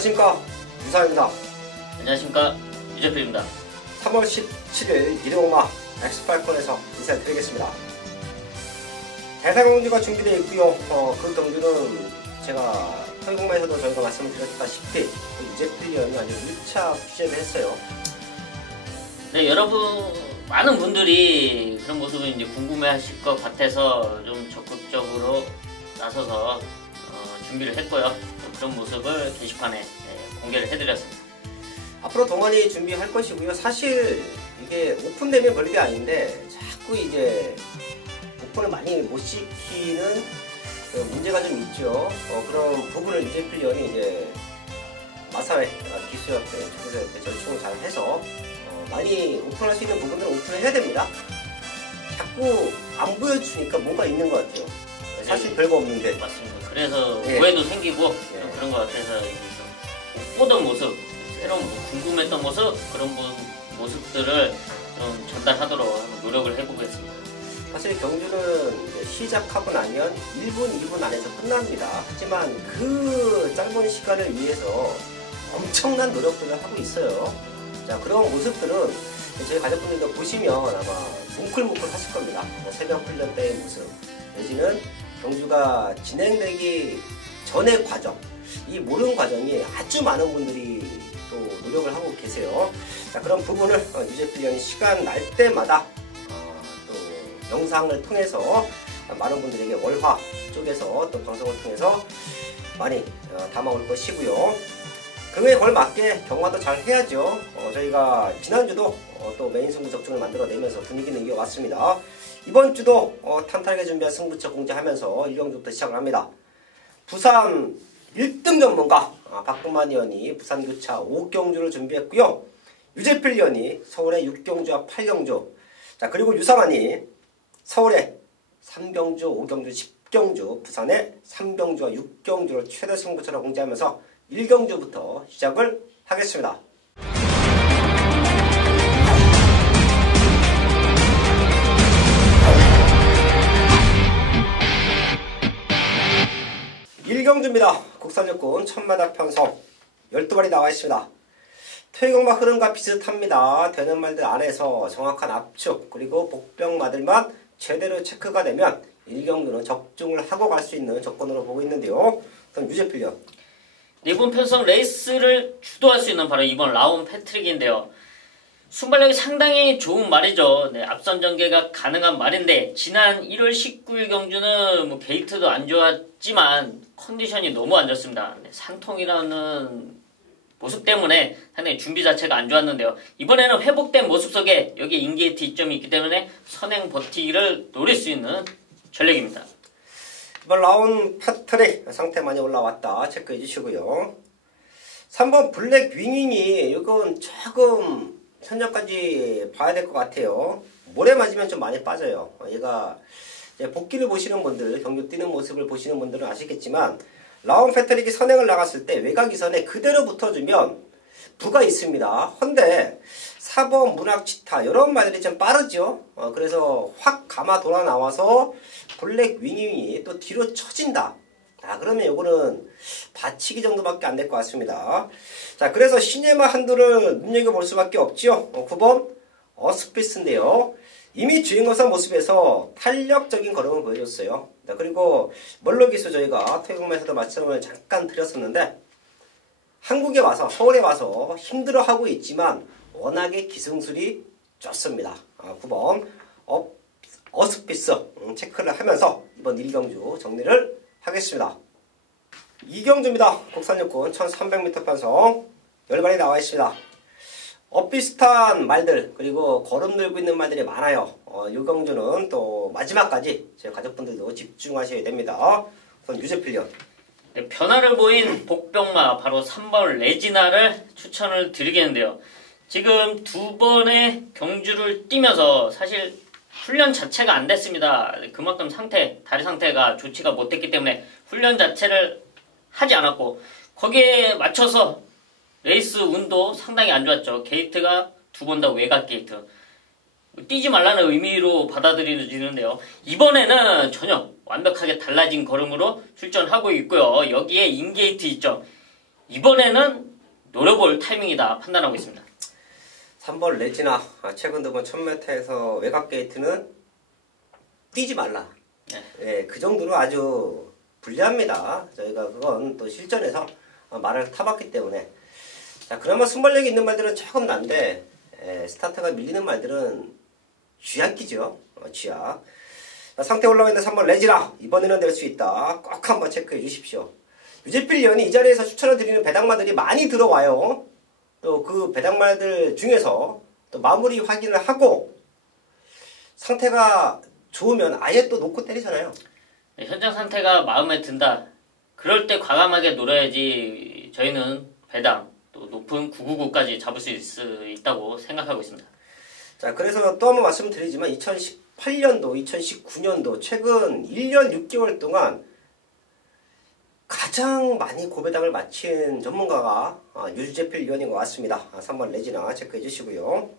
안녕하십니까, 유사입니다. 안녕하십니까, 유재필입니다. 3월 17일 일용마 엑스팔콘에서 인사드리겠습니다. 대상경주가 준비되어 있고요. 그 경주는 제가 설국마에서도 저희가 말씀을 드렸다시피 유재필 위원이 완전 1차 취재를 했어요. 네, 여러분 많은 분들이 그런 모습을 이제 궁금해하실 것 같아서 좀 적극적으로 나서서 준비를 했고요. 그런 모습을 게시판에 공개를 해드렸습니다. 앞으로 동안이 준비할 것이고요. 사실 이게 오픈되면 별게 아닌데 자꾸 이제 오픈을 많이 못 시키는 문제가 좀 있죠. 그런 부분을 유재필 위원이 이제 마사회 기수협회, 축구협회 절충을 잘 해서 많이 오픈할 수 있는 부분들은 오픈을 해야 됩니다. 자꾸 안 보여주니까 뭔가 있는 것 같아요. 사실 별거 없는데. 맞습니다. 그래서 오해도 생기고 그런 것 같아서 못 보던 모습, 새로운 궁금했던 모습, 그런 모습들을 좀 전달하도록 노력을 해보겠습니다. 사실 경주는 시작하고 나면 1분, 2분 안에서 끝납니다. 하지만 그 짧은 시간을 위해서 엄청난 노력들을 하고 있어요. 자, 그런 모습들은 저희 가족분들도 보시면 아마 뭉클뭉클 하실 겁니다. 새벽 훈련 때의 모습, 내지는 경주가 진행되기 전의 과정, 이 모르는 과정이 아주 많은 분들이 또 노력을 하고 계세요. 자, 그런 부분을 유재필 위원이 시간 날 때마다 또 영상을 통해서 많은 분들에게 월화 쪽에서 또 방송을 통해서 많이 담아올 것이고요. 그에 걸맞게 경화도 잘 해야죠. 저희가 지난주도 또 메인 승부 적중을 만들어내면서 분위기는 이어왔습니다. 이번 주도 탄탄하게 준비한 승부처 공개하면서 1경주부터 시작을 합니다. 부산 1등 전문가 박근만 위원이 부산교차 5경주를 준비했고요. 유재필 위원이 서울의 6경주와 8경주, 자, 그리고 유사만이 서울의 3경주, 5경주, 10경주, 부산의 3경주와 6경주를 최대 승부처로 공개하면서 1경주부터 시작을 하겠습니다. 일경주입니다. 국산육군 천마다 편성 12발이 나와 있습니다. 퇴경마 흐름과 비슷합니다. 되는 말들 안에서 정확한 압축 그리고 복병마들만 제대로 체크가 되면 일경주는 적중을 하고 갈 수 있는 조건으로 보고 있는데요. 그럼 유재필 위원. 이번 편성 레이스를 주도할 수 있는 바로 이번 라온 패트릭인데요. 순발력이 상당히 좋은 말이죠. 앞선 전개가 가능한 말인데 지난 1월 19일 경주는 게이트도 안 좋았지만 컨디션이 너무 안 좋습니다. 상통이라는 모습 때문에 상당히 준비 자체가 안 좋았는데요. 이번에는 회복된 모습 속에 여기에 인게이트 이점이 있기 때문에 선행 버티기를 노릴 수 있는 전력입니다. 이번 라온 패트릭 상태 많이 올라왔다 체크해 주시고요. 3번 블랙 윙윙이 이건 조금 현장까지 봐야 될 것 같아요. 모래 맞으면 좀 많이 빠져요. 얘가 이제 복귀를 보시는 분들, 경주 뛰는 모습을 보시는 분들은 아시겠지만 라온 패트릭이 선행을 나갔을 때 외곽 이선에 그대로 붙어주면 부가 있습니다. 헌데 4번 문학치타 이런 말들이 좀 빠르죠. 그래서 확 감아 돌아 나와서 블랙 윙윙이 또 뒤로 처진다. 그러면 요거는 받치기 정도밖에 안 될 것 같습니다. 자, 그래서 시네마 한두를 눈여겨볼 수밖에 없죠. 9번 어스피스인데요. 이미 주행거사 모습에서 탄력적인 걸음을 보여줬어요. 자, 그리고 멀로기수 저희가 퇴근에서도 말씀을 잠깐 드렸었는데 한국에 와서 서울에 와서 힘들어하고 있지만 워낙에 기승술이 좋습니다. 9번 어스피스 체크를 하면서 이번 1경주 정리를 하겠습니다. 2경주입니다. 국산육군 1300m 편성 10발이 나와 있습니다. 비슷한 말들 그리고 거름 들고 있는 말들이 많아요. 이 경주는 또 마지막까지 제 가족분들도 집중하셔야 됩니다. 우선 유재필 위원. 변화를 보인 복병마 바로 3번 레지나를 추천을 드리겠는데요. 지금 2번의 경주를 뛰면서 사실 훈련 자체가 안 됐습니다. 그만큼 다리 상태가 좋지가 못했기 때문에 훈련 자체를 하지 않았고 거기에 맞춰서 레이스 운도 상당히 안 좋았죠. 게이트가 2번 다 외곽 게이트. 뛰지 말라는 의미로 받아들여지는데요. 이번에는 전혀 완벽하게 달라진 걸음으로 출전하고 있고요. 여기에 인게이트 있죠. 이번에는 노려볼 타이밍이다 판단하고 있습니다. 3번 레지나 최근 2번 1000m에서 외곽 게이트는 뛰지 말라. 네. 예, 그 정도로 아주 불리합니다. 저희가 그건 또 실전에서 말을 타봤기 때문에. 자, 그나마 순발력이 있는 말들은 조금 난데 스타트가 밀리는 말들은 쥐약기죠. 쥐약. 자, 상태 올라와 있는 3번 레지나 이번에는 될 수 있다. 꼭 한번 체크해 주십시오. 유재필위원이 이 자리에서 추천을 드리는 배당마들이 많이 들어와요. 또 그 배당말들 중에서 또 마무리 확인을 하고 상태가 좋으면 아예 또 놓고 때리잖아요. 네, 현장 상태가 마음에 든다. 그럴 때 과감하게 놀아야지 저희는 배당 또 높은 999까지 잡을 수 있다고 생각하고 있습니다. 자, 그래서 또 한번 말씀드리지만 2018년도, 2019년도 최근 1년 6개월 동안 가장 많이 고배당을 마친 전문가가 유재필 위원인 것 같습니다. 3번 레지나 체크해 주시고요.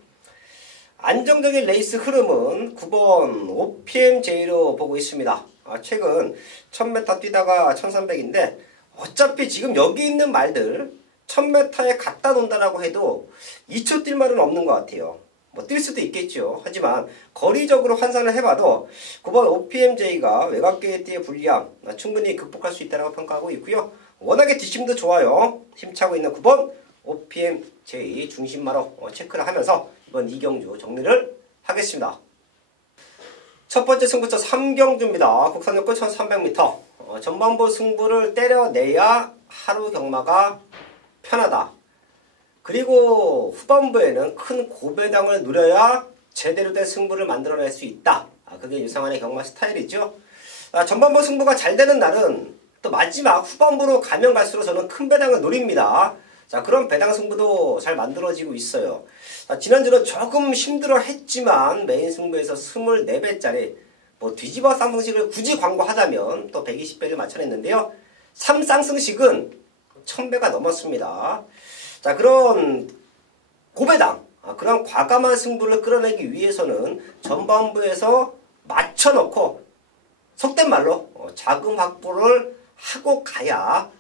안정적인 레이스 흐름은 9번 OPMJ로 보고 있습니다. 최근 1000m 뛰다가 1300인데 어차피 지금 여기 있는 말들 1000m에 갖다 놓는다라고 해도 2초 뛸 말은 없는 것 같아요. 뭐 뛸 수도 있겠죠. 하지만 거리적으로 환산을 해봐도 9번 OPMJ가 외곽게이트의 불리함 충분히 극복할 수 있다고 평가하고 있고요. 워낙에 뒷심도 좋아요. 힘차고 있는 9번 OPMJ 중심마로 체크를 하면서 이번 2경주 정리를 하겠습니다. 첫 번째 승부처 3경주입니다. 국산역권 1300m. 전반부 승부를 때려내야 하루 경마가 편하다. 그리고 후반부에는 큰 고배당을 누려야 제대로 된 승부를 만들어낼 수 있다. 그게 유상환의 경마 스타일이죠. 전반부 승부가 잘 되는 날은 또 마지막 후반부로 가면 갈수록 저는 큰 배당을 노립니다. 자, 그런 배당 승부도 잘 만들어지고 있어요. 지난주는 조금 힘들어 했지만 메인 승부에서 24배짜리 뭐 뒤집어 쌍승식을 굳이 광고하자면 또 120배를 맞춰냈는데요. 3쌍승식은 1000배가 넘었습니다. 자, 그런 고배당, 그런 과감한 승부를 끌어내기 위해서는 전반부에서 맞춰놓고 속된 말로 자금 확보를 하고 가야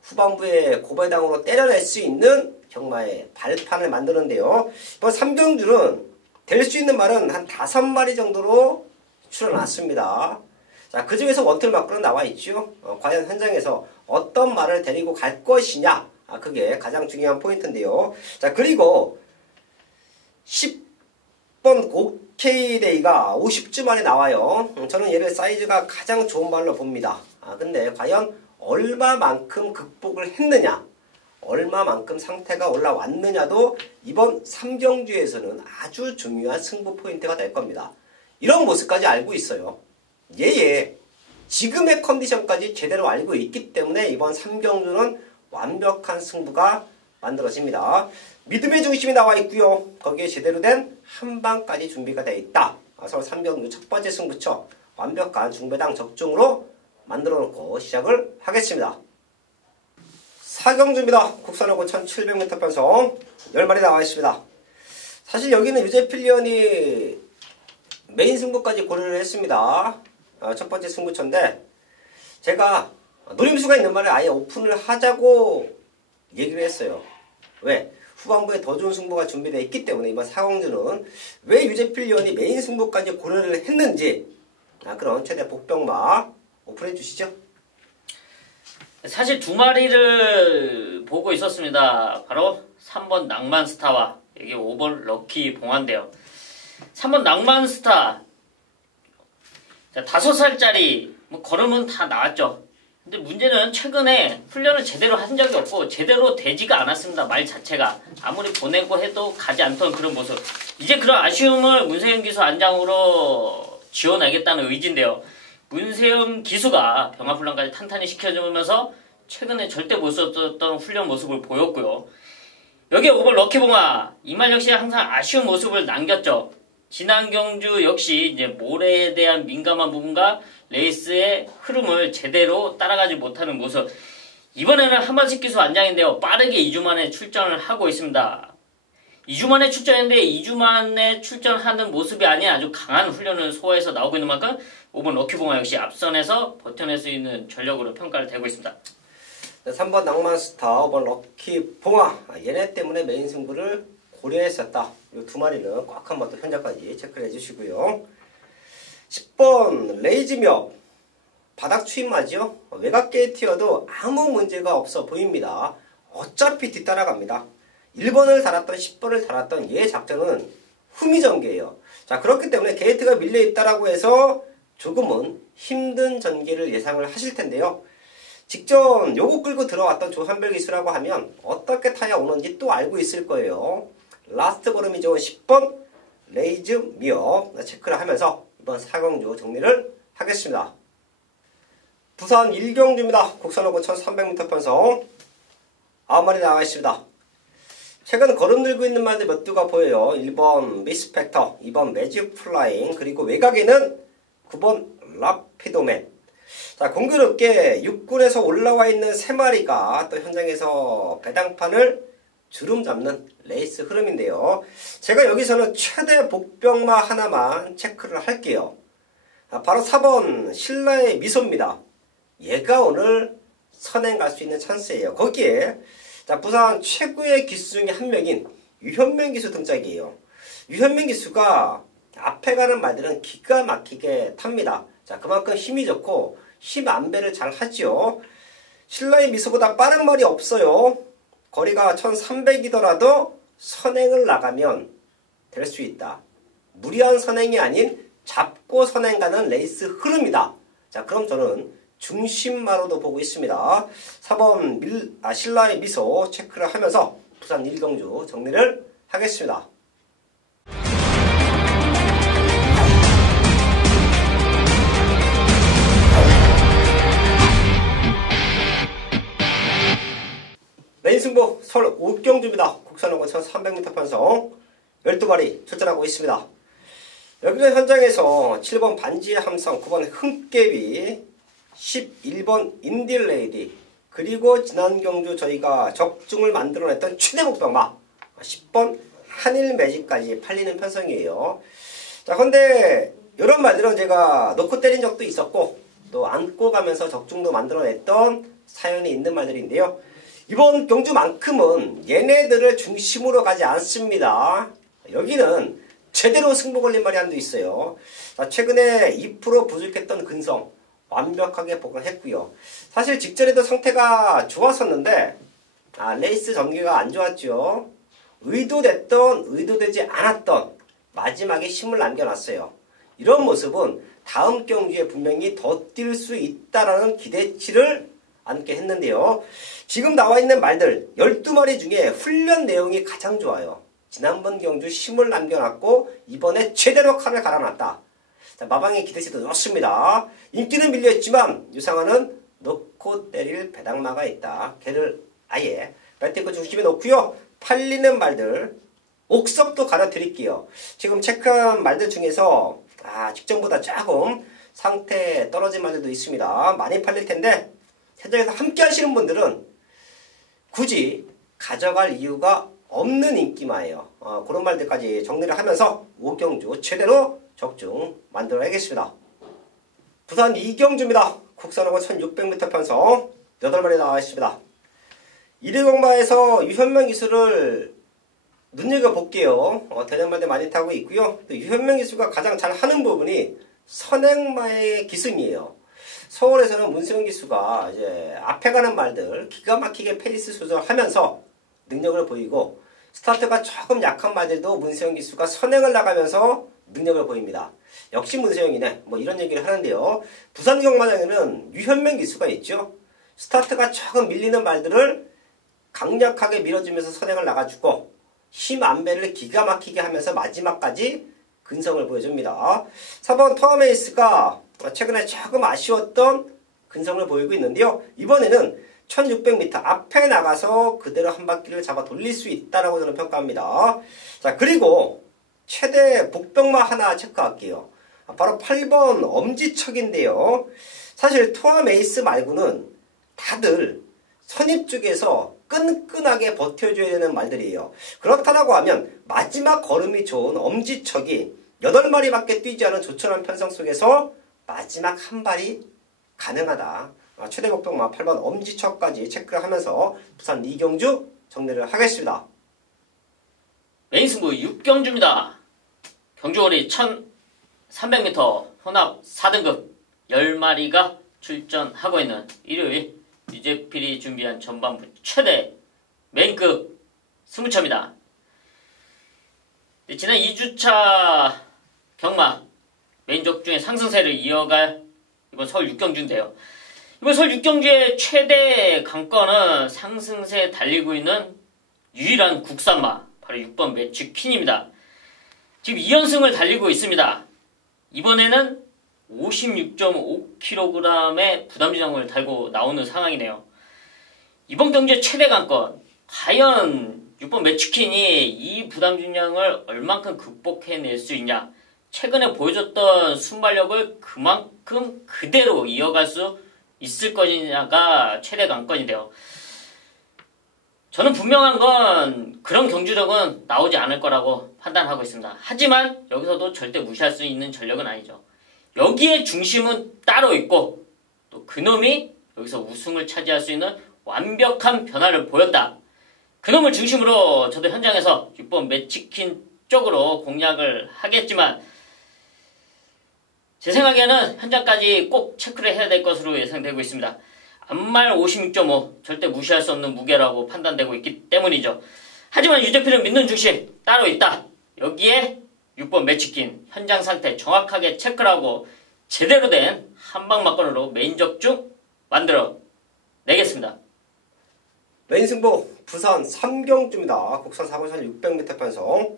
후반부에 고배당으로 때려낼 수 있는 경마의 발판을 만드는데요. 이번 3경주는 될 수 있는 말은 한 5마리 정도로 추려놨습니다. 자, 그 중에서 원틀 막구는 나와 있죠. 과연 현장에서 어떤 말을 데리고 갈 것이냐. 그게 가장 중요한 포인트인데요. 자, 그리고 10번 오케이데이가 50주 만에 나와요. 저는 얘를 사이즈가 가장 좋은 말로 봅니다. 근데 과연 얼마만큼 극복을 했느냐, 얼마만큼 상태가 올라왔느냐도 이번 3경주에서는 아주 중요한 승부 포인트가 될 겁니다. 이런 모습까지 알고 있어요. 얘의 지금의 컨디션까지 제대로 알고 있기 때문에 이번 3경주는 완벽한 승부가 만들어집니다. 믿음의 중심이 나와 있고요. 거기에 제대로 된 한방까지 준비가 되어 있다. 서울 3경주 첫 번째 승부처 완벽한 중배당 적중으로 만들어 놓고 시작을 하겠습니다. 4경주입니다. 국산호고 1700m 편성 10마리 나와 있습니다. 사실 여기는 유재필 위원이 메인 승부까지 고려를 했습니다. 첫 번째 승부처인데 제가 노림수가 있는 말에 아예 오픈을 하자고 얘기를 했어요. 왜? 후반부에 더 좋은 승부가 준비되어 있기 때문에 이번 4경주는 왜 유재필 위원이 메인 승부까지 고려를 했는지 그런 최대 복병마 오픈해 주시죠. 사실 2마리를 보고 있었습니다. 바로 3번 낭만스타와 여기 5번 럭키봉화인데요. 3번 낭만스타 5살짜리 뭐 걸음은 다 나왔죠. 근데 문제는 최근에 훈련을 제대로 한 적이 없고 제대로 되지가 않았습니다. 말 자체가 아무리 보내고 해도 가지 않던 그런 모습. 이제 그런 아쉬움을 문세윤 기수 안장으로 지원하겠다는 의지인데요. 문세윤 기수가 병합훈련까지 탄탄히 시켜주면서 최근에 절대 못 썼던 훈련 모습을 보였고요. 여기에 5번 럭키봉화 이말 역시 항상 아쉬운 모습을 남겼죠. 지난 경주 역시 이제 모래에 대한 민감한 부분과 레이스의 흐름을 제대로 따라가지 못하는 모습. 이번에는 한반식 기수 안장인데요. 빠르게 2주 만에 출전을 하고 있습니다. 2주 만에 출전했는데 2주 만에 출전하는 모습이 아닌 아주 강한 훈련을 소화해서 나오고 있는 만큼 5번 럭키봉화 역시 앞선에서 버텨낼 수 있는 전력으로 평가를 되고 있습니다. 3번 낭만스타, 5번 럭키봉화. 얘네 때문에 메인 승부를 고려했었다. 이 두 마리는 꽉 한번 또 현재까지 체크를 해주시고요. 10번 레이즈미업. 바닥 추임맞이요. 외곽 게이트여도 아무 문제가 없어 보입니다. 어차피 뒤따라갑니다. 1번을 달았던 10번을 달았던 얘 작전은 후미전개예요. 자, 그렇기 때문에 게이트가 밀려있다라고 해서 조금은 힘든 전개를 예상을 하실 텐데요. 직전 요거 끌고 들어왔던 조한별 기수라고 하면 어떻게 타야 오는지 또 알고 있을 거예요. 라스트 걸음이 좋은 10번 레이즈 미어 체크를 하면서 이번 4경주 정리를 하겠습니다. 부산 1경주입니다. 국산호고 1300m 편성 9마리 나와 있습니다. 최근 거름 들고 있는 말들 몇 두가 보여요. 1번 리스펙터, 2번 매직 플라잉, 그리고 외곽에는 9번 라피도맨. 자, 공교롭게 육군에서 올라와 있는 3마리가 또 현장에서 배당판을 주름 잡는 레이스 흐름인데요. 제가 여기서는 최대 복병마 하나만 체크를 할게요. 바로 4번 신라의 미소입니다. 얘가 오늘 선행 갈 수 있는 찬스예요. 거기에 자, 부산 최고의 기수 중에 한 명인 유현명 기수 등짝이에요. 유현명 기수가 앞에 가는 말들은 기가 막히게 탑니다. 자, 그만큼 힘이 좋고 힘 안배를 잘 하지요. 신라의 미소보다 빠른 말이 없어요. 거리가 1300이더라도 선행을 나가면 될 수 있다. 무리한 선행이 아닌 잡고 선행 가는 레이스 흐름이다. 자, 그럼 저는 중심마로도 보고 있습니다. 4번 신라의 미소 체크를 하면서 부산 1경주 정리를 하겠습니다. 메인 승부 서울 5경주입니다. 국산호고 1300m 편성 12마리 출전하고 있습니다. 여기는 현장에서 7번 반지의 함성, 9번 흥깨비, 11번 인딜레이디, 그리고 지난 경주 저희가 적중을 만들어냈던 최대 복병마 10번 한일매직까지 팔리는 편성이에요. 자, 근데 이런 말들은 제가 놓고 때린 적도 있었고 또 안고 가면서 적중도 만들어냈던 사연이 있는 말들인데요. 이번 경주만큼은 얘네들을 중심으로 가지 않습니다. 여기는 제대로 승부 걸린 말이 한두 있어요. 자, 최근에 2% 부족했던 근성 완벽하게 복원했고요. 사실 직전에도 상태가 좋았었는데 레이스 전개가 안 좋았죠. 의도됐던 의도되지 않았던 마지막에 힘을 남겨놨어요. 이런 모습은 다음 경주에 분명히 더 뛸 수 있다라는 기대치를 안게 했는데요. 지금 나와 있는 말들 12마리 중에 훈련 내용이 가장 좋아요. 지난번 경주 힘을 남겨놨고 이번에 제대로 칼을 갈아놨다. 자, 마방의 기대치도 높습니다. 인기는 밀려있지만 유상화는 놓고 때릴 배당마가 있다. 걔를 아예 배팅크 중심에 놓고요. 팔리는 말들 옥석도 가려드릴게요. 지금 체크한 말들 중에서 직전보다 조금 상태 떨어진 말들도 있습니다. 많이 팔릴 텐데 현장에서 함께 하시는 분들은 굳이 가져갈 이유가 없는 인기마예요. 그런 말들까지 정리를 하면서 5경주 최대로 적중 만들어야겠습니다. 부산 2경주입니다. 국산호고 1600m 편성 8마리 나와 있습니다. 1위 공마에서 유현명 기수를 눈여겨볼게요. 대장말들 많이 타고 있고요. 또 유현명 기수가 가장 잘 하는 부분이 선행마의 기승이에요. 서울에서는 문세영 기수가 이제 앞에 가는 말들 기가 막히게 페이스 조절하면서 능력을 보이고 스타트가 조금 약한 말들도 문세영 기수가 선행을 나가면서 능력을 보입니다. 역시 문세영이네. 뭐 이런 얘기를 하는데요. 부산 경마장에는 유현명 기수가 있죠. 스타트가 조금 밀리는 말들을 강력하게 밀어주면서 선행을 나가주고 힘 안배를 기가 막히게 하면서 마지막까지 근성을 보여줍니다. 4번 터메이스가 최근에 조금 아쉬웠던 근성을 보이고 있는데요. 이번에는 1600m 앞에 나가서 그대로 한 바퀴를 잡아 돌릴 수 있다라고 저는 평가합니다. 자, 그리고 최대 복병마 하나 체크할게요. 바로 8번 엄지척인데요. 사실 토아메이스 말고는 다들 선입 쪽에서 끈끈하게 버텨줘야 되는 말들이에요. 그렇다라고 하면 마지막 걸음이 좋은 엄지척이 8마리밖에 뛰지 않은 조촐한 편성 속에서 마지막 한 발이 가능하다. 최대 복병마 8번 엄지척까지 체크를 하면서 부산 이경주 정리를 하겠습니다. 메인 승부 6경주입니다. 경주거리 1300m 혼합 4등급 10마리가 출전하고 있는 일요일 유재필이 준비한 전반부 최대 메인급 승부처입니다. 지난 2주차 경마 메인족 중에 상승세를 이어갈 이번 서울 6경주인데요. 이번 서울 6경주의 최대 강권은 상승세에 달리고 있는 유일한 국산마 바로 6번 매치퀸입니다. 지금 2연승을 달리고 있습니다. 이번에는 56.5kg의 부담지장을 달고 나오는 상황이네요. 이번 경주의 최대 강권 과연 6번 매치퀸이 이 부담중량을 얼만큼 극복해낼 수 있냐, 최근에 보여줬던 순발력을 그만큼 그대로 이어갈 수 있을 것이냐가 최대 관건인데요. 저는 분명한 건 그런 경주력은 나오지 않을 거라고 판단하고 있습니다. 하지만 여기서도 절대 무시할 수 있는 전력은 아니죠. 여기에 중심은 따로 있고 또 그놈이 여기서 우승을 차지할 수 있는 완벽한 변화를 보였다. 그놈을 중심으로 저도 현장에서 6번 매치퀸 쪽으로 공략을 하겠지만 제 생각에는 현장까지 꼭 체크를 해야 될 것으로 예상되고 있습니다. 앞말 56.5 절대 무시할 수 없는 무게라고 판단되고 있기 때문이죠. 하지만 유재필은 믿는 중심 따로 있다. 여기에 6번 매치퀸 현장 상태 정확하게 체크를 하고 제대로 된 한방막건으로 메인 적중 만들어 내겠습니다. 메인 승부 부산 3경주입니다. 국산 4번선 600m 편성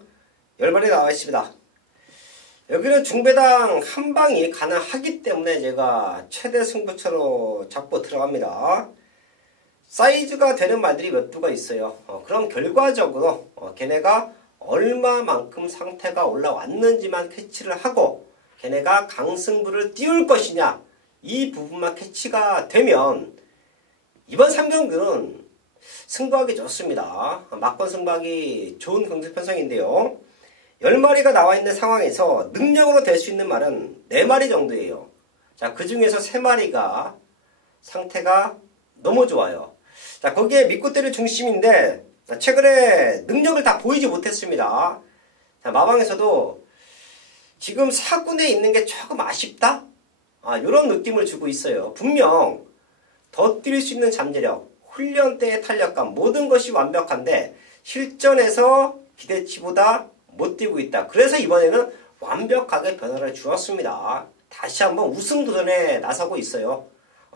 10마리 나와 있습니다. 여기는 중배당 한 방이 가능하기 때문에 제가 최대 승부처로 잡고 들어갑니다. 사이즈가 되는 말들이 몇 두가 있어요. 그럼 결과적으로 걔네가 얼마만큼 상태가 올라왔는지만 캐치를 하고 걔네가 강승부를 띄울 것이냐 이 부분만 캐치가 되면 이번 3경주는 승부하기 좋습니다. 막권 승부하기 좋은 경주 편성인데요. 10마리가 나와 있는 상황에서 능력으로 될 수 있는 말은 4마리 정도예요. 자, 그 중에서 3마리가 상태가 너무 좋아요. 자, 거기에 믿고 때릴 중심인데 최근에 능력을 다 보이지 못했습니다. 자, 마방에서도 지금 4군에 있는 게 조금 아쉽다? 이런 느낌을 주고 있어요. 분명 더 뛸 수 있는 잠재력, 훈련 때의 탄력감 모든 것이 완벽한데 실전에서 기대치보다 못 뛰고 있다. 그래서 이번에는 완벽하게 변화를 주었습니다. 다시 한번 우승 도전에 나서고 있어요.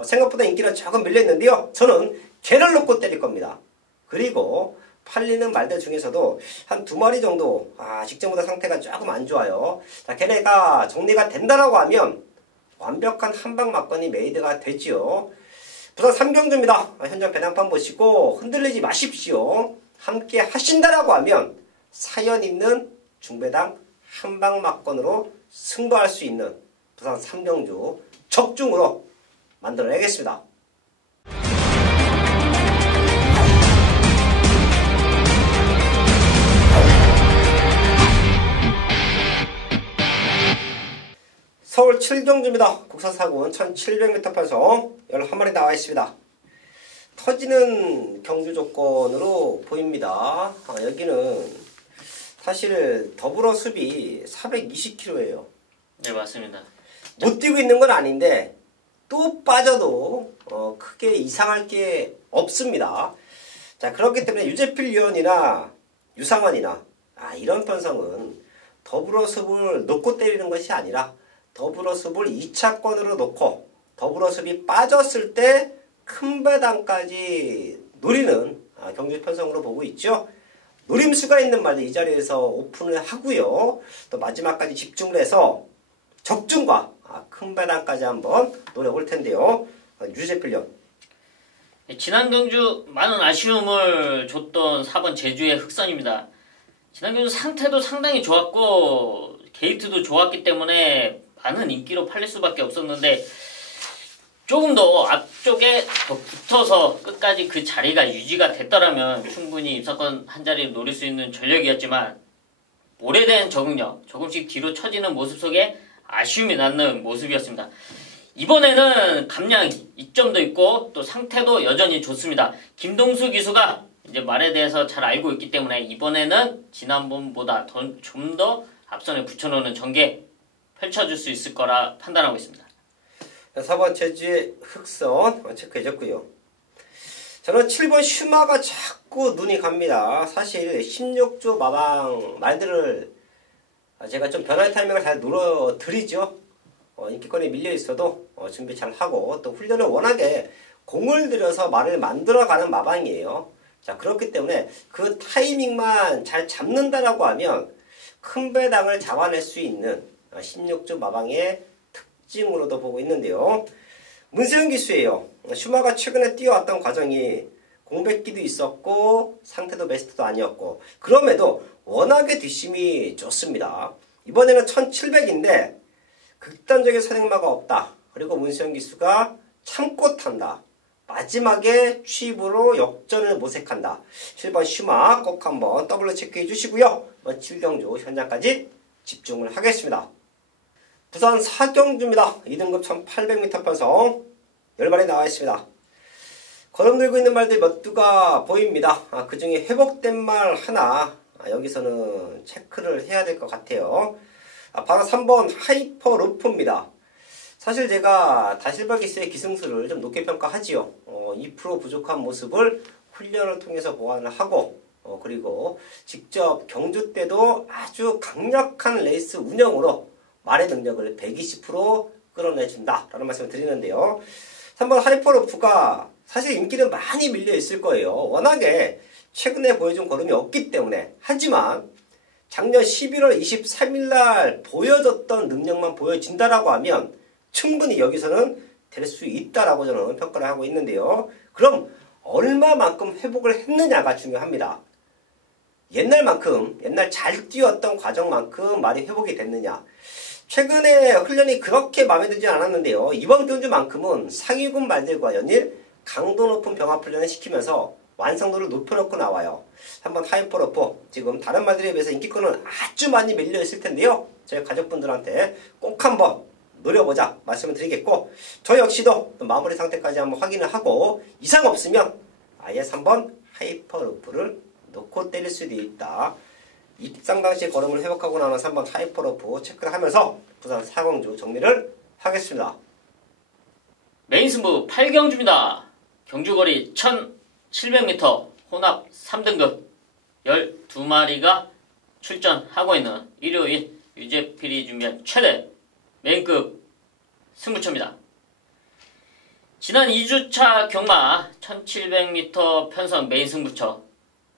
생각보다 인기는 조금 밀렸는데요. 저는 걔를 놓고 때릴 겁니다. 그리고 팔리는 말들 중에서도 한 2마리 정도 직전보다 상태가 조금 안 좋아요. 자, 걔네가 정리가 된다라고 하면 완벽한 한방 막건이 메이드가 되지요. 부산 3경주입니다. 현장 배낭판 보시고 흔들리지 마십시오. 함께 하신다라고 하면 사연 있는 중배당 한방 막건으로 승부할 수 있는 부산 3경주 적중으로 만들어내겠습니다. 서울 7경주입니다. 국산 4군 1700m 편성 11마리 나와 있습니다. 터지는 경주 조건으로 보입니다. 여기는 사실 더불어 수비 420kg예요. 네, 맞습니다. 못 뛰고 있는 건 아닌데 또 빠져도 크게 이상할 게 없습니다. 자, 그렇기 때문에 유재필 위원이나 유상환이나 이런 편성은 더불어 습을 놓고 때리는 것이 아니라 더불어 습을 2차권으로 놓고 더불어 습이 빠졌을 때 큰 배당까지 노리는 경주 편성으로 보고 있죠. 노림수가 있는 말들 이 자리에서 오픈을 하고요. 또 마지막까지 집중을 해서 적중과 큰 배당까지 한번 노려볼 텐데요. 유재필 위원. 지난 경주 많은 아쉬움을 줬던 4번 제주의 흑선입니다. 지난 경주 상태도 상당히 좋았고 게이트도 좋았기 때문에 많은 인기로 팔릴 수밖에 없었는데 조금 더 앞쪽에 더 붙어서 끝까지 그 자리가 유지가 됐더라면 충분히 입상권 한 자리를 노릴 수 있는 전력이었지만 오래된 적응력, 조금씩 뒤로 처지는 모습 속에 아쉬움이 남는 모습이었습니다. 이번에는 감량 이점도 있고 또 상태도 여전히 좋습니다. 김동수 기수가 이제 말에 대해서 잘 알고 있기 때문에 이번에는 지난번보다 좀 더 앞선에 붙여놓는 전개 펼쳐줄 수 있을 거라 판단하고 있습니다. 4번 제주의 흑선 체크해줬고요. 저는 7번 슈마가 자꾸 눈이 갑니다. 사실 16조 마방 말들을 제가 좀 변화의 타이밍을 잘 눌러드리죠. 인기권에 밀려있어도 준비 잘 하고 또 훈련을 워낙에 공을 들여서 말을 만들어가는 마방이에요. 자, 그렇기 때문에 그 타이밍만 잘 잡는다라고 하면 큰 배당을 잡아낼 수 있는 16조 마방의 특징으로도 보고 있는데요. 문세영 기수예요. 슈마가 최근에 뛰어왔던 과정이 공백기도 있었고 상태도 베스트도 아니었고 그럼에도 워낙에 뒷심이 좋습니다. 이번에는 1700인데 극단적인 선행마가 없다. 그리고 문세영 기수가 참고 탄다. 마지막에 취입으로 역전을 모색한다. 7번 슈마 꼭 한번 더블로 체크해 주시고요. 7경주 현장까지 집중을 하겠습니다. 부산 4경주입니다. 2등급 1800m 편성 10마리 나와 있습니다. 걸음 들고 있는 말들 몇 두가 보입니다. 그 중에 회복된 말 하나 여기서는 체크를 해야 될 것 같아요. 바로 3번 하이퍼 루프입니다. 사실 제가 다실바기스의 기승수를 좀 높게 평가하지요. 2% 부족한 모습을 훈련을 통해서 보완을 하고 그리고 직접 경주 때도 아주 강력한 레이스 운영으로 말의 능력을 120% 끌어내준다 라는 말씀을 드리는데요. 3번 하이퍼루프가 사실 인기는 많이 밀려 있을 거예요. 워낙에 최근에 보여준 걸음이 없기 때문에. 하지만 작년 11월 23일 날 보여줬던 능력만 보여진다라고 하면 충분히 여기서는 될 수 있다라고 저는 평가를 하고 있는데요. 그럼 얼마만큼 회복을 했느냐가 중요합니다. 옛날 잘 뛰었던 과정만큼 말이 회복이 됐느냐. 최근에 훈련이 그렇게 마음에 들지 않았는데요. 이번 경주만큼은 상위군 말들과 연일 강도 높은 병합 훈련을 시키면서 완성도를 높여놓고 나와요. 한번 하이퍼러프 지금 다른 말들에 비해서 인기권은 아주 많이 밀려있을 텐데요. 저희 가족분들한테 꼭 한번 노려보자 말씀을 드리겠고 저 역시도 마무리 상태까지 한번 확인을 하고 이상 없으면 아예 3번 하이퍼러프를 놓고 때릴 수도 있다. 입상 당시 걸음을 회복하고 나면 3번 하이퍼러프 체크를 하면서 부산 4경주 정리를 하겠습니다. 메인 승부 8경주입니다. 경주거리 1700m 혼합 3등급 12마리가 출전하고 있는 일요일 유재필이 준비한 최대 메인급 승부처입니다. 지난 2주차 경마 1700m 편성 메인 승부처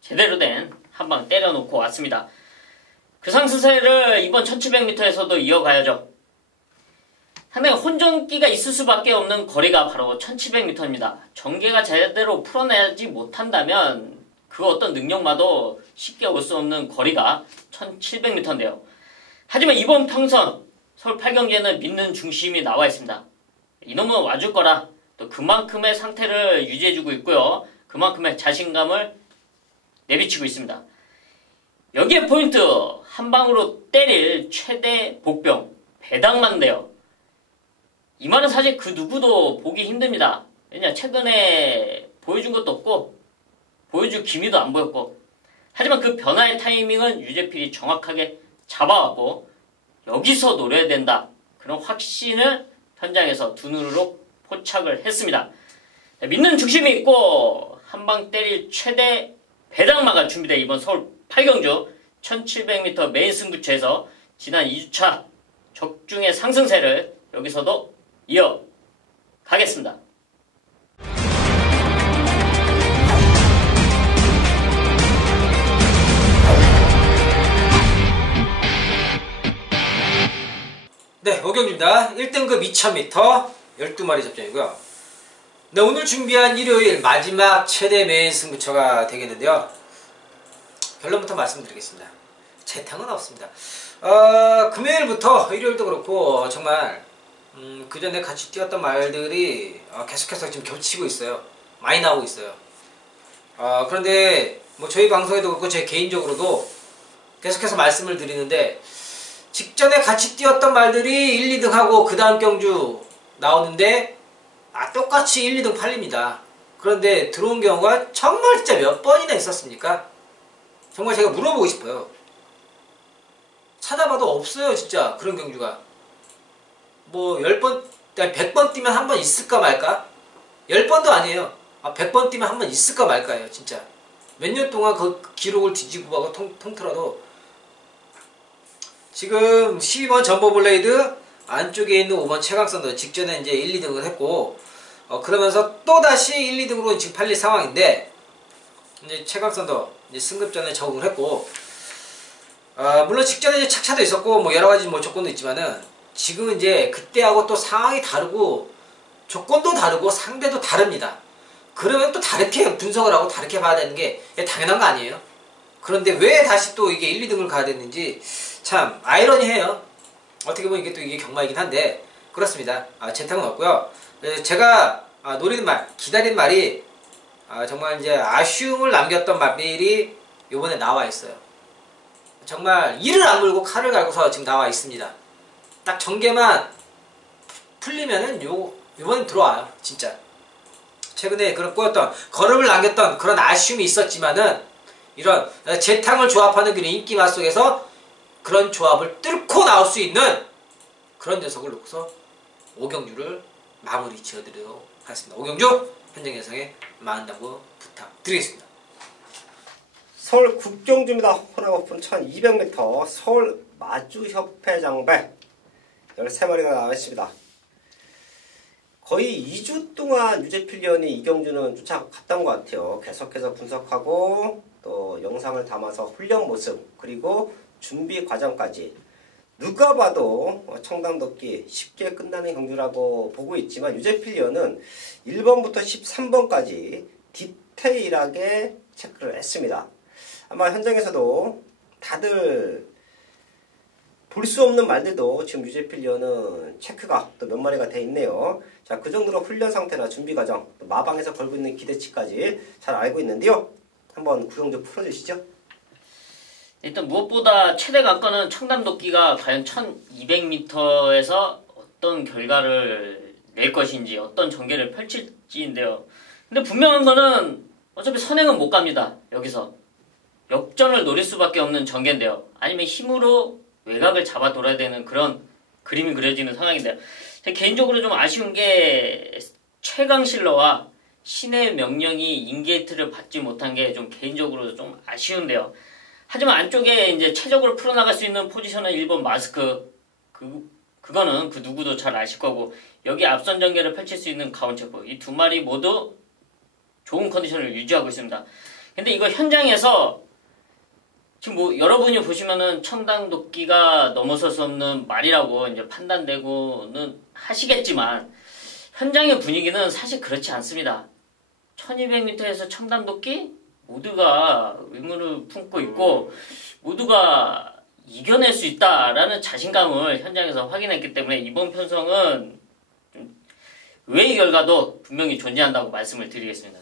제대로 된 한방 때려놓고 왔습니다. 그 상승세를 이번 1700m에서도 이어가야죠. 상당히 혼전기가 있을 수밖에 없는 거리가 바로 1700m입니다. 전개가 제대로 풀어내지 못한다면 그 어떤 능력마도 쉽게 올 수 없는 거리가 1700m인데요. 하지만 이번 평선 서울 8경기에는 믿는 중심이 나와 있습니다. 이놈은 와줄 거라 또 그만큼의 상태를 유지해주고 있고요. 그만큼의 자신감을 내비치고 있습니다. 여기에 포인트 한 방으로 때릴 최대 복병 배당만인데요. 이 말은 사실 그 누구도 보기 힘듭니다. 왜냐 최근에 보여준 것도 없고 보여줄 기미도 안 보였고 하지만 그 변화의 타이밍은 유재필이 정확하게 잡아왔고 여기서 노려야 된다. 그런 확신을 현장에서 두 눈으로 포착을 했습니다. 믿는 중심이 있고 한방 때릴 최대 배당마가 준비된 이번 서울 8경주 1700m 메인 승부처에서 지난 2주차 적중의 상승세를 여기서도 이어가겠습니다. 네, 5경주입니다. 1등급 2000m 12마리 접전이고요. 네, 오늘 준비한 일요일 마지막 최대 메인 승부처가 되겠는데요. 결론부터 말씀드리겠습니다. 재탕은 없습니다. 금요일부터 일요일도 그렇고 정말 그 전에 같이 뛰었던 말들이 계속해서 지금 겹치고 있어요. 많이 나오고 있어요. 그런데 뭐 저희 방송에도 그렇고 제 개인적으로도 계속해서 말씀을 드리는데 직전에 같이 뛰었던 말들이 1, 2등하고 그 다음 경주 나오는데 똑같이 1, 2등 팔립니다. 그런데 들어온 경우가 정말 진짜 몇 번이나 있었습니까? 정말 제가 물어보고 싶어요. 찾아봐도 없어요, 진짜. 그런 경주가. 뭐 10번, 100번 뛰면 한 번 있을까 말까? 10번도 아니에요. 100번 뛰면 한 번 있을까 말까예요, 진짜. 몇 년 동안 그 기록을 뒤지고 봐도 통틀어도 지금 12번 점보블레이드 안쪽에 있는 5번 최강선도 직전에 이제 1, 2등을 했고 그러면서 또다시 1, 2등으로 지금 팔릴 상황인데 이제 최강선도 이제 승급전에 적응을 했고 물론 직전에 이제 착차도 있었고 뭐 여러 가지 뭐 조건도 있지만은 지금은 이제 그때하고 또 상황이 다르고 조건도 다르고 상대도 다릅니다. 그러면 또 다르게 분석을 하고 다르게 봐야 되는 게 당연한 거 아니에요? 그런데 왜 다시 또 이게 1, 2등을 가야 됐는지 참 아이러니해요. 어떻게 보면 이게 또 이게 경마이긴 한데 그렇습니다. 재탕은 없고요. 제가 노리는 말, 기다린 말이 정말 이제 아쉬움을 남겼던 말들이 요번에 나와 있어요. 정말 이를 악물고 칼을 갈고서 지금 나와 있습니다. 딱 전개만 풀리면은 요번에 들어와요. 진짜. 최근에 그런 꼬였던 걸음을 남겼던 그런 아쉬움이 있었지만은 이런 재탕을 조합하는 그런 인기맛 속에서 그런 조합을 뚫고 나올 수 있는 그런 녀석을 놓고서 오경주를 마무리 지어드리도록 하겠습니다. 오경주 현장 예상에 많다고 부탁드리겠습니다. 서울 국경주입니다. 호남오픈 1200m 서울 마주협회 장배 13마리가 나왔습니다. 거의 2주 동안 유재필위원이 이경주는 쫓아갔던 것 같아요. 계속해서 분석하고 또 영상을 담아서 훈련 모습 그리고 준비 과정까지 누가 봐도 청담도끼 쉽게 끝나는 경주라고 보고 있지만 유재필위원은 1번부터 13번까지 디테일하게 체크를 했습니다. 아마 현장에서도 다들 볼 수 없는 말들도 지금 유재필위원은 체크가 또 몇 마리가 돼 있네요. 자, 그 정도로 훈련 상태나 준비 과정, 또 마방에서 걸고 있는 기대치까지 잘 알고 있는데요. 한번 구경 좀 풀어주시죠. 일단 무엇보다 최대 관건은 청담도끼가 과연 1200m에서 어떤 결과를 낼 것인지 어떤 전개를 펼칠지인데요. 근데 분명한 거는 어차피 선행은 못 갑니다. 여기서 역전을 노릴 수밖에 없는 전개인데요. 아니면 힘으로 외곽을 잡아 돌아야 되는 그런 그림이 그려지는 상황인데요. 개인적으로 좀 아쉬운 게 최강실러와 신의 명령이 인게이트를 받지 못한 게 좀 개인적으로 좀 아쉬운데요. 하지만 안쪽에 이제 최적으로 풀어나갈 수 있는 포지션은 1번 마스크. 그거는 그 누구도 잘 아실 거고, 여기 앞선 전개를 펼칠 수 있는 가온체프. 이 두 마리 모두 좋은 컨디션을 유지하고 있습니다. 근데 이거 현장에서 지금 뭐 여러분이 보시면은 청담도끼가 넘어설 수 없는 말이라고 이제 판단되고는 하시겠지만 현장의 분위기는 사실 그렇지 않습니다. 1200m에서 청담도끼 모두가 의문을 품고 있고 모두가 이겨낼 수 있다라는 자신감을 현장에서 확인했기 때문에 이번 편성은 의외의 결과도 분명히 존재한다고 말씀을 드리겠습니다.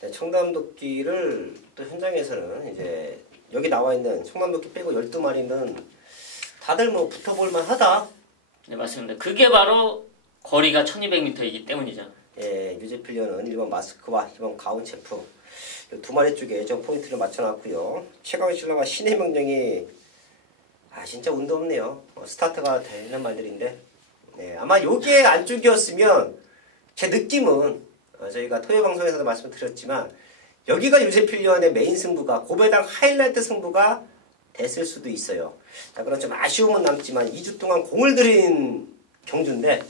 네, 청담도끼를 또 현장에서는 이제 여기 나와 있는 청담도끼 빼고 12마리는 다들 뭐 붙어볼만 하다. 네, 맞습니다. 그게 바로 거리가 1200m이기 때문이죠. 예, 유재필리언은 1번 마스크와 2번 가온체프 두 마리 쪽에 좀 포인트를 맞춰놨고요. 최강실러와 신의 명령이 진짜 운도 없네요. 스타트가 되는 말들인데 아마 요게 안쪽이었으면 제 느낌은 저희가 토요 방송에서도 말씀드렸지만 여기가 유재필리언의 메인 승부가 고배당 하이라이트 승부가 됐을 수도 있어요. 자, 그럼 좀 아쉬움은 남지만 2주 동안 공을 들인 경주인데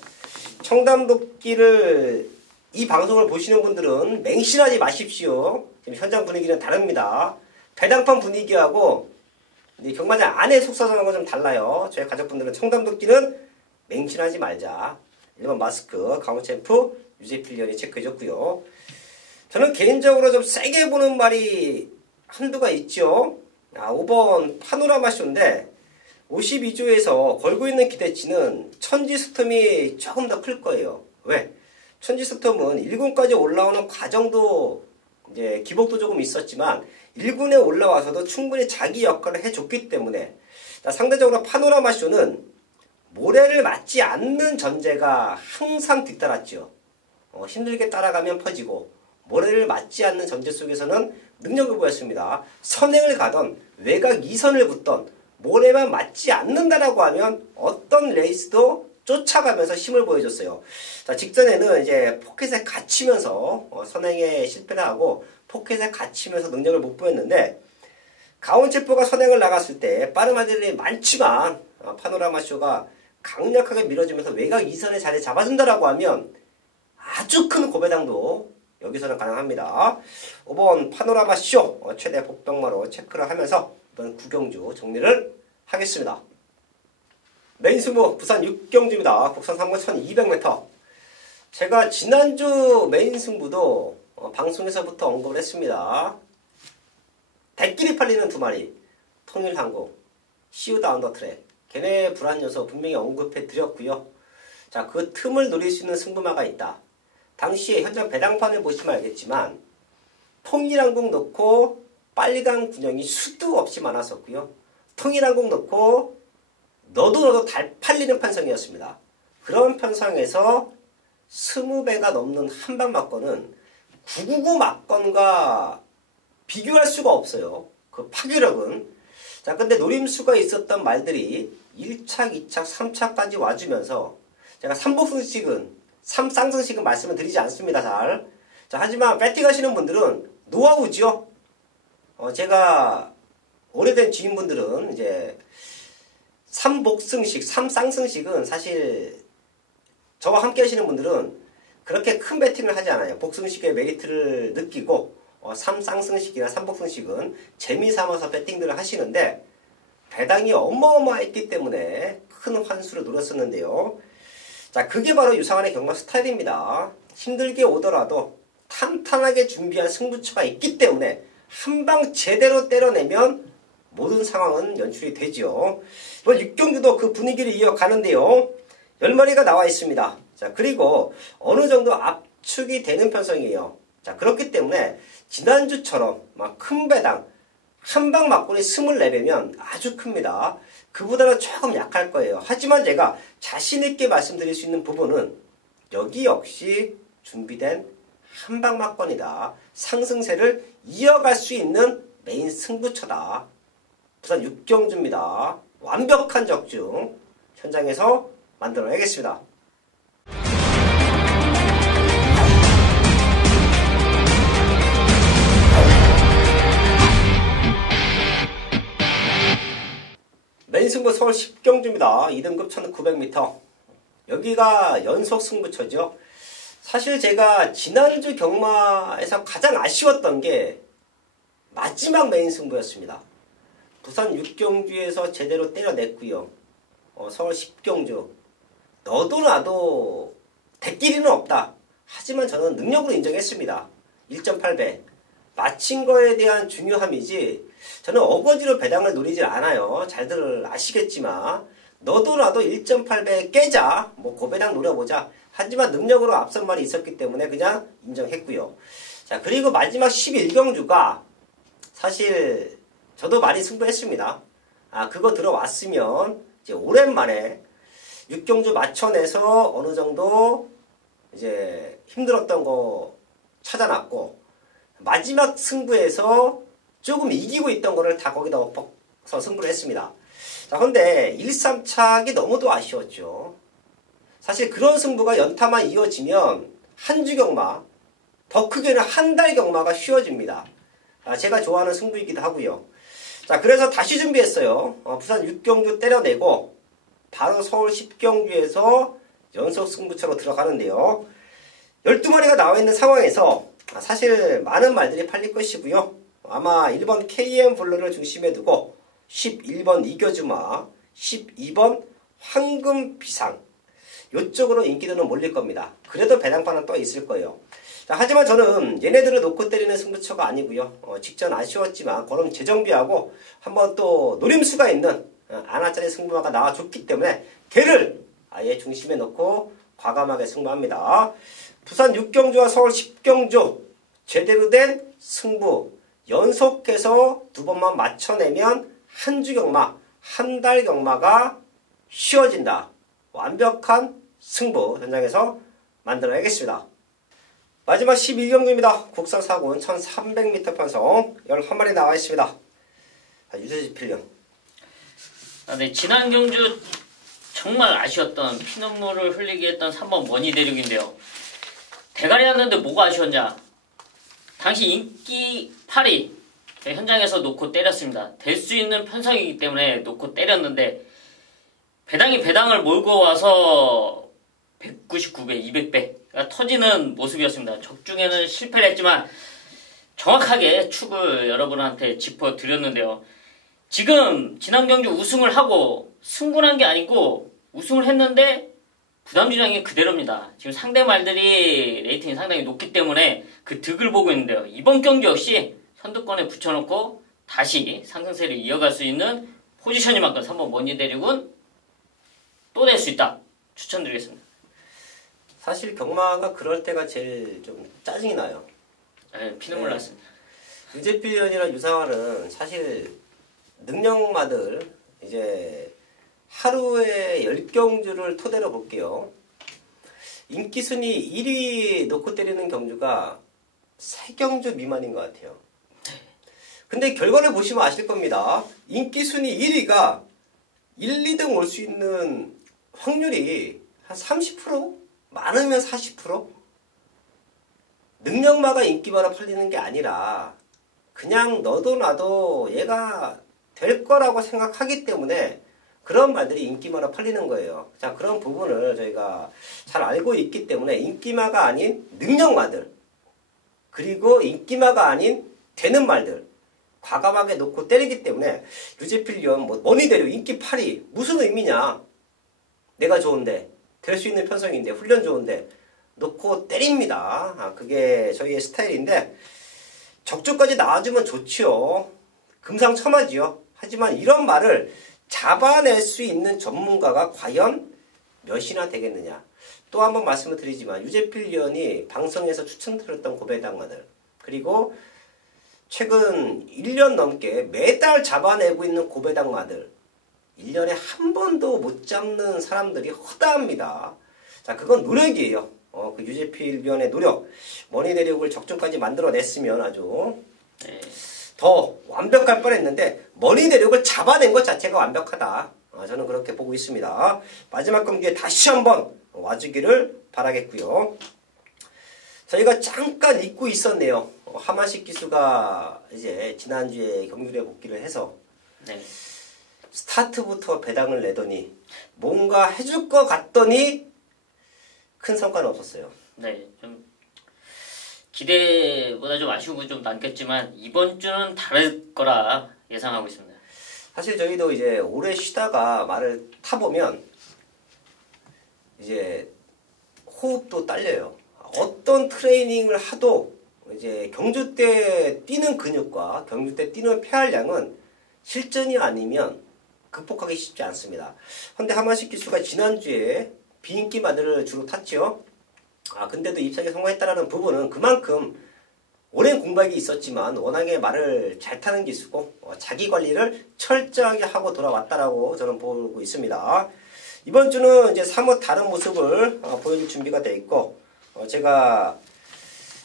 청담도끼를 이 방송을 보시는 분들은 맹신하지 마십시오. 지금 현장 분위기는 다릅니다. 배당판 분위기하고 경마장 안에 속사정한 건 좀 달라요. 저희 가족분들은 청담도끼는 맹신하지 말자. 1번 마스크, 가온챔프, 유재필리언이 체크해줬고요. 저는 개인적으로 좀 세게 보는 말이 한두가 있죠. 5번 파노라마 쇼인데 52조에서 걸고 있는 기대치는 천지스톰이 조금 더 클 거예요. 왜? 천지스톰은 1군까지 올라오는 과정도 이제 기복도 조금 있었지만 1군에 올라와서도 충분히 자기 역할을 해줬기 때문에 상대적으로 파노라마 쇼는 모래를 맞지 않는 전제가 항상 뒤따랐죠. 힘들게 따라가면 퍼지고 모래를 맞지 않는 전제 속에서는 능력을 보였습니다. 선행을 가던 외곽 2선을 붙던 모래만 맞지 않는다라고 하면 어떤 레이스도 쫓아가면서 힘을 보여줬어요. 자, 직전에는 이제 포켓에 갇히면서 선행에 실패를 하고 포켓에 갇히면서 능력을 못 보였는데 가온체포가 선행을 나갔을 때 빠른 마들이 많지만 파노라마 쇼가 강력하게 밀어주면서 외곽 2선에 자리 잡아준다라고 하면 아주 큰 고배당도 여기서는 가능합니다. 5번 파노라마 쇼 최대 복병마로 체크를 하면서 이번 구경주 정리를 하겠습니다. 메인 승부 부산 6경주입니다. 국산 3권 1200m. 제가 지난주 메인 승부도 방송에서부터 언급을 했습니다. 대끼리 팔리는 두 마리 통일항공 시우다 언더트랙 걔네 불안 요소 분명히 언급해 드렸고요. 자, 그 틈을 노릴 수 있는 승부마가 있다. 당시에 현장 배당판을 보시면 알겠지만 통일항공 넣고 빨간 군형이 수도 없이 많았었고요. 통일항공 넣고 너도 달 팔리는 판성이었습니다. 그런 편성에서 20배가 넘는 한방 막건은 999 막건과 비교할 수가 없어요. 그 파괴력은. 자, 근데 노림수가 있었던 말들이 1착, 2착, 3착까지 와주면서 제가 3복승식은 3쌍승식은 말씀을 드리지 않습니다. 잘. 자, 하지만 배팅 하시는 분들은 노하우죠. 제가 오래된 지인분들은 이제 3복승식, 3쌍승식은 사실 저와 함께 하시는 분들은 그렇게 큰 배팅을 하지 않아요. 복승식의 메리트를 느끼고 3쌍승식이나 3복승식은 재미삼아서 배팅들을 하시는데 배당이 어마어마했기 때문에 큰 환수를 노렸었는데요. 자, 그게 바로 유상환의 경마 스타일입니다. 힘들게 오더라도 탄탄하게 준비한 승부처가 있기 때문에 한방 제대로 때려내면 모든 상황은 연출이 되죠. 이번 6경주도 그 분위기를 이어가는데요. 10마리가 나와 있습니다. 자, 그리고 어느 정도 압축이 되는 편성이에요. 자, 그렇기 때문에 지난주처럼 막 큰 배당 한방 막군이 24배면 아주 큽니다. 그보다는 조금 약할 거예요. 하지만 제가 자신있게 말씀드릴 수 있는 부분은 여기 역시 준비된 한방 막건이다. 상승세를 이어갈 수 있는 메인 승부처다. 부산 6경주입니다. 완벽한 적중 현장에서 만들어내겠습니다. 메인 승부 서울 10경주입니다. 2등급 1900m. 여기가 연속 승부처죠. 사실 제가 지난주 경마에서 가장 아쉬웠던 게 마지막 메인 승부였습니다. 부산 6경주에서 제대로 때려냈고요. 서울 10경주. 너도 나도 대끼리는 없다. 하지만 저는 능력으로 인정했습니다. 1.8배. 마친 거에 대한 중요함이지 저는 어거지로 배당을 노리질 않아요. 잘들 아시겠지만 너도 나도 1.8배 깨자. 뭐 고배당 노려보자. 하지만 능력으로 앞선 말이 있었기 때문에 그냥 인정했고요. 자, 그리고 마지막 11경주가 사실 저도 많이 승부했습니다. 그거 들어왔으면 이제 오랜만에 6경주 맞춰내서 어느 정도 이제 힘들었던 거 찾아놨고 마지막 승부에서 조금 이기고 있던 거를 다 거기다 엎어서 승부를 했습니다. 자, 근데 1, 3착이 너무도 아쉬웠죠. 사실 그런 승부가 연타만 이어지면 한 주 경마, 더 크게는 한 달 경마가 쉬워집니다. 제가 좋아하는 승부이기도 하고요. 자, 그래서 다시 준비했어요. 부산 6경주 때려내고 바로 서울 10경주에서 연속 승부처로 들어가는데요. 12마리가 나와 있는 상황에서 사실 많은 말들이 팔릴 것이고요. 아마 1번 KM 블루를 중심에 두고 11번 이겨주마, 12번 황금 비상 이쪽으로 인기도는 몰릴 겁니다. 그래도 배당판은 또 있을 거예요. 자, 하지만 저는 얘네들을 놓고 때리는 승부처가 아니고요. 직전 아쉬웠지만 그런 재정비하고 한번 또 노림수가 있는 아나짜리 승부마가 나와줬기 때문에 걔를 아예 중심에 놓고 과감하게 승부합니다. 부산 6경주와 서울 10경주 제대로 된 승부 연속해서 두 번만 맞춰내면 한 주 경마, 한 달 경마가 쉬워진다. 완벽한 승부 현장에서 만들어내겠습니다. 마지막 11경기입니다. 국산 4군 1300m 편성 11마리 나와 있습니다. 유재필련. 네, 지난 경주 정말 아쉬웠던 피눈물을 흘리게 했던 3번 머니 대륙인데요. 대가리 하는데 뭐가 아쉬웠냐? 당시 인기 8위 현장에서 놓고 때렸습니다. 될 수 있는 편성이기 때문에 놓고 때렸는데 배당이 배당을 몰고 와서 199배, 200배가 터지는 모습이었습니다. 적중에는 실패를 했지만 정확하게 축을 여러분한테 짚어드렸는데요. 지금 지난 경주 우승을 하고 승분한 게 아니고 우승을 했는데 부담주장이 그대로입니다. 지금 상대 말들이 레이팅이 상당히 높기 때문에 그 득을 보고 있는데요. 이번 경주 역시 선두권에 붙여놓고 다시 상승세를 이어갈 수 있는 포지션이만큼 3번 머니 대륙은 또 낼 수 있다. 추천드리겠습니다. 사실 경마가 그럴 때가 제일 좀 짜증이 나요. 네, 피눈물 났습니다. 유재필련이랑 유상환은 사실 능력마들 이제 하루에 10경주를 토대로 볼게요. 인기순위 1위 놓고 때리는 경주가 3경주 미만인 것 같아요. 근데 결과를 보시면 아실 겁니다. 인기순위 1위가 1, 2등 올 수 있는 확률이 한 30%? 많으면 40%? 능력마가 인기마로 팔리는 게 아니라 그냥 너도 나도 얘가 될 거라고 생각하기 때문에 그런 말들이 인기마로 팔리는 거예요. 자, 그런 부분을 저희가 잘 알고 있기 때문에 인기마가 아닌 능력마들, 그리고 인기마가 아닌 되는 말들 과감하게 놓고 때리기 때문에 유재필련, 머니 대륙 인기 8위 무슨 의미냐? 내가 좋은데 될 수 있는 편성인데 훈련 좋은데 놓고 때립니다. 그게 저희의 스타일인데 적조까지 나와주면 좋지요. 금상첨화지요. 하지만 이런 말을 잡아낼 수 있는 전문가가 과연 몇이나 되겠느냐. 또 한 번 말씀을 드리지만 유재필련이 방송에서 추천드렸던 고배당마들, 그리고 최근 1년 넘게 매달 잡아내고 있는 고배당마들 1년에 한 번도 못 잡는 사람들이 허다합니다. 자, 그건 노력이에요. 그 유재필련의 노력, 머니 대륙을 적중까지 만들어냈으면 아주 더 완벽할 뻔했는데 머니 대륙을 잡아낸 것 자체가 완벽하다. 저는 그렇게 보고 있습니다. 마지막 경기에 다시 한번 와주기를 바라겠고요. 저희가 잠깐 잊고 있었네요. 하마식 기수가 이제 지난주에 경주에 복귀를 해서 스타트부터 배당을 내더니 뭔가 해줄 것 같더니 큰 성과는 없었어요. 네, 좀 기대보다 좀 아쉬운 건 좀 남겼지만 이번 주는 다를 거라 예상하고 있습니다. 사실 저희도 이제 오래 쉬다가 말을 타보면 이제 호흡도 딸려요. 어떤 트레이닝을 하도 이제 경주 때 뛰는 근육과 경주 때 뛰는 폐활량은 실전이 아니면 극복하기 쉽지 않습니다. 근데 하마식 기수가 지난주에 비인기 마들을 주로 탔죠. 근데도 입상에 성공했다라는 부분은 그만큼 오랜 공백이 있었지만 워낙에 말을 잘 타는 기수고 자기 관리를 철저하게 하고 돌아왔다라고 저는 보고 있습니다. 이번 주는 이제 사뭇 다른 모습을 보여줄 준비가 되어 있고 제가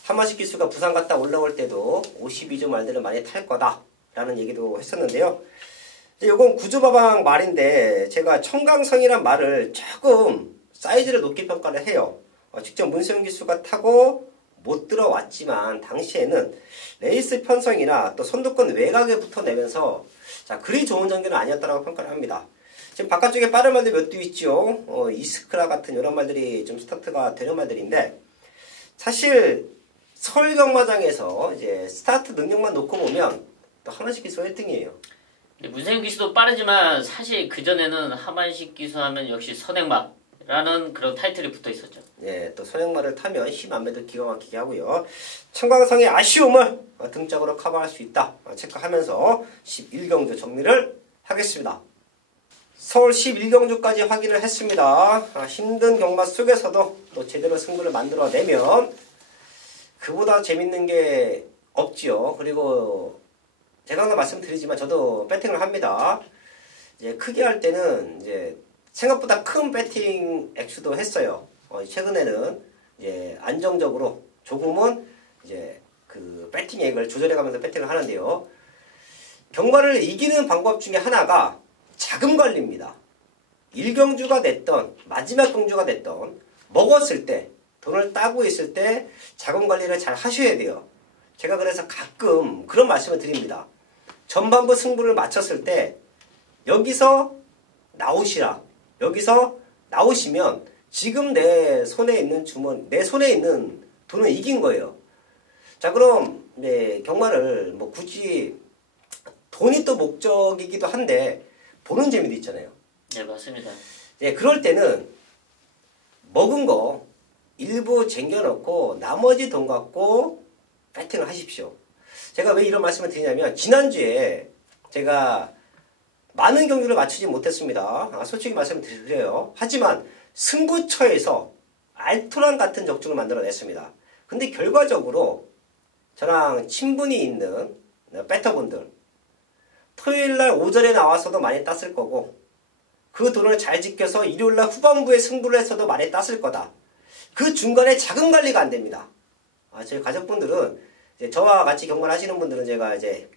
하마식 기수가 부산 갔다 올라올 때도 52주 말들을 많이 탈 거다라는 얘기도 했었는데요. 이건 구조바방 말인데 제가 청강성이란 말을 조금 사이즈를 높게 평가를 해요. 직접 문세영 기수가 타고 못 들어왔지만 당시에는 레이스 편성이나 또 선두권 외곽에 붙어내면서 그리 좋은 전개는 아니었다고 평가를 합니다. 지금 바깥쪽에 빠른 말들 몇 두 있죠. 이스크라 같은 이런 말들이 좀 스타트가 되는 말들인데 사실 서울 경마장에서 이제 스타트 능력만 놓고 보면 또 하만식 기수 1등이에요. 문세영 기수도 빠르지만 사실 그전에는 하만식 기수하면 역시 선행마라는 그런 타이틀이 붙어 있었죠. 예, 또 선행마를 타면 힘안매도 기가 막히게 하고요. 청강성의 아쉬움을 등짝으로 커버할 수 있다 체크하면서 11경주 정리를 하겠습니다. 서울 11경주까지 확인을 했습니다. 힘든 경마 속에서도 또 제대로 승부를 만들어내면 그보다 재밌는 게 없지요. 그리고 제가 항상 말씀드리지만 저도 배팅을 합니다. 이제 크게 할 때는 이제 생각보다 큰 배팅 액수도 했어요. 최근에는 이제 안정적으로 조금은 이제 그 배팅액을 조절해가면서 배팅을 하는데요. 경마를 이기는 방법 중에 하나가 자금 관리입니다. 1경주가 됐던 마지막 경주가 됐던 먹었을 때 돈을 따고 있을 때 자금 관리를 잘 하셔야 돼요. 제가 그래서 가끔 그런 말씀을 드립니다. 전반부 승부를 마쳤을 때 여기서 나오시라. 여기서 나오시면 지금 내 손에 있는 내 손에 있는 돈은 이긴 거예요. 자, 그럼 경마를 뭐 굳이 돈이 또 목적이기도 한데 보는 재미도 있잖아요. 네, 맞습니다. 그럴 때는 먹은 거 일부 쟁겨놓고 나머지 돈 갖고 배팅을 하십시오. 제가 왜 이런 말씀을 드리냐면 지난주에 제가 많은 경기를 맞추지 못했습니다. 솔직히 말씀드려요. 하지만 승부처에서 알토란 같은 적중을 만들어냈습니다. 근데 결과적으로 저랑 친분이 있는 배터분들 토요일날 오전에 나와서도 많이 땄을 거고 그 돈을 잘 지켜서 일요일날 후반부에 승부를 했어도 많이 땄을 거다. 그 중간에 자금 관리가 안 됩니다. 저희 가족분들은 저와 같이 경마를 하시는 분들은 제가 이제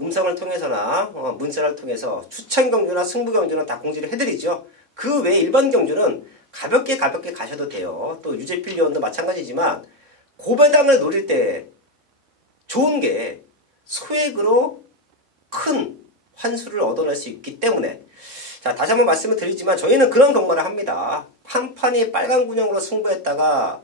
음성을 통해서나 문자를 통해서 추천 경주나 승부 경주는 다 공지를 해드리죠. 그 외에 일반 경주는 가볍게 가셔도 돼요. 또 유재필리온도 마찬가지지만 고배당을 노릴 때 좋은 게 소액으로 큰 환수를 얻어낼 수 있기 때문에 자, 다시 한번 말씀을 드리지만 저희는 그런 경마를 합니다. 판판이 빨간 군형으로 승부했다가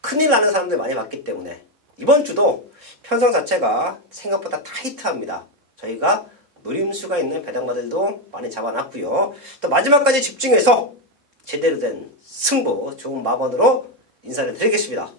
큰일 나는 사람들 많이 봤기 때문에 이번 주도 편성 자체가 생각보다 타이트합니다. 저희가 노림수가 있는 배당마들도 많이 잡아놨고요. 또 마지막까지 집중해서 제대로 된 승부 좋은 마번으로 인사를 드리겠습니다.